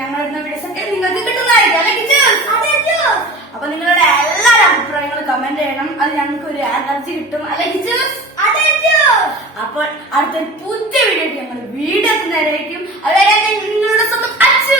ഞങ്ങൾ ഇടുന്ന വീഡിയോസ് നിങ്ങൾക്ക് കിട്ടുന്നതായിരിക്കും. അല്ലേ കിച്ചൂസ്? അപ്പൊ നിങ്ങളുടെ എല്ലാ അഭിപ്രായങ്ങളും കമന്റ് ചെയ്യണം. അത് ഞങ്ങൾക്ക് ഒരു എനർജി കിട്ടും. അല്ലെങ്കിൽ? അപ്പോൾ അടുത്ത പുതിയ വീഡിയോ ഞങ്ങൾ വീഡിയോ എത്തുന്നതായിരിക്കും അതുവരെ നിങ്ങളുടെ സ്വന്തം അച്ചു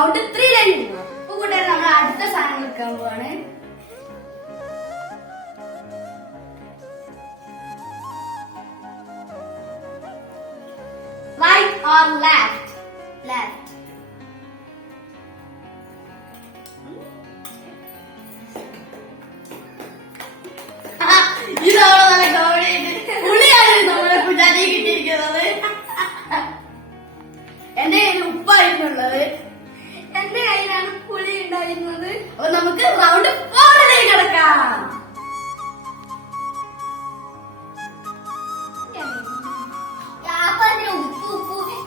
നമുക്ക് റൗണ്ട് ലൈൻ അപ്പൊ കൂട്ടുകാരെ നമ്മൾ അടുത്ത സാധനം എടുക്കാൻ പോവാണ്. റൈറ്റ് ഓർ ലെഫ്റ്റ് ലെഫ്റ്റ് ഉണ്ടായിരുന്നത് അപ്പൊ നമുക്ക് റൗണ്ട് ഫോറിലേക്ക് കിടക്കാം.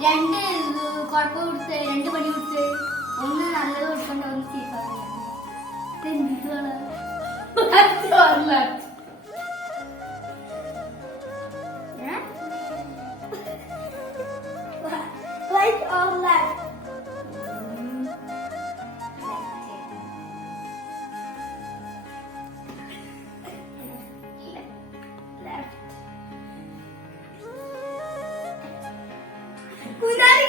രണ്ട് കുഴപ്പം കൊടുത്ത് രണ്ട് പണി കൊടുത്ത് ഒന്ന് നല്ലത് കൊടുക്കണ്ട ഒന്ന് ചീത്ത എന്ത് Left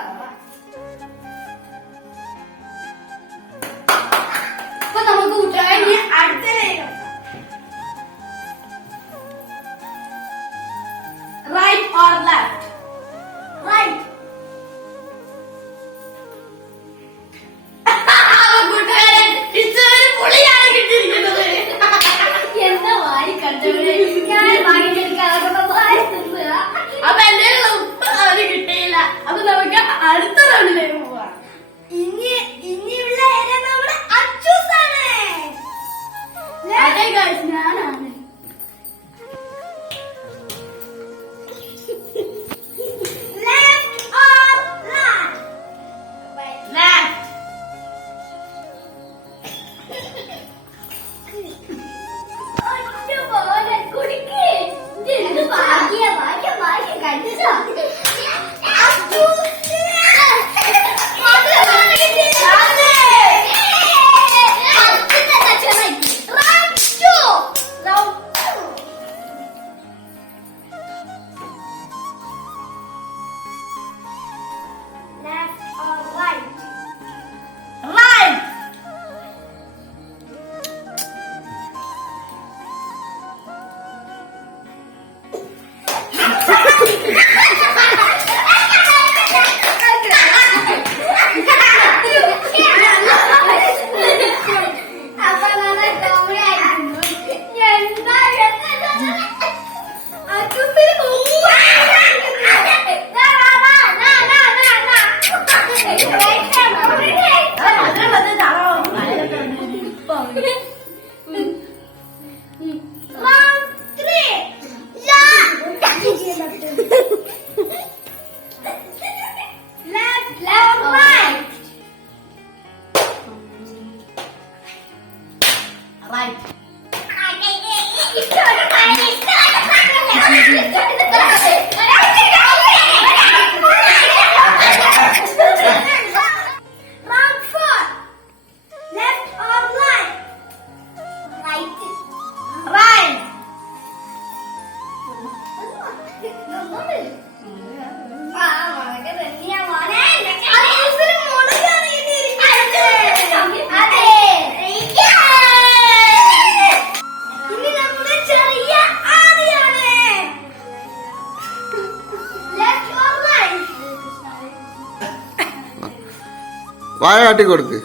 അപ്പൊ വായ കാട്ടി കൊടുക്ക്